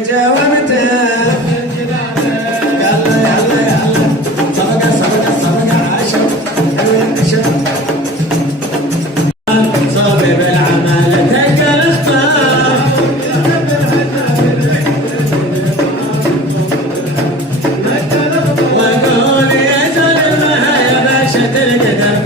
جاوبته يلا يلا يلا صفقة صفقة صفقة عشر عشر صوبي بالعمل تلقى الاخطار واقول يا زلمة يا باشا القدر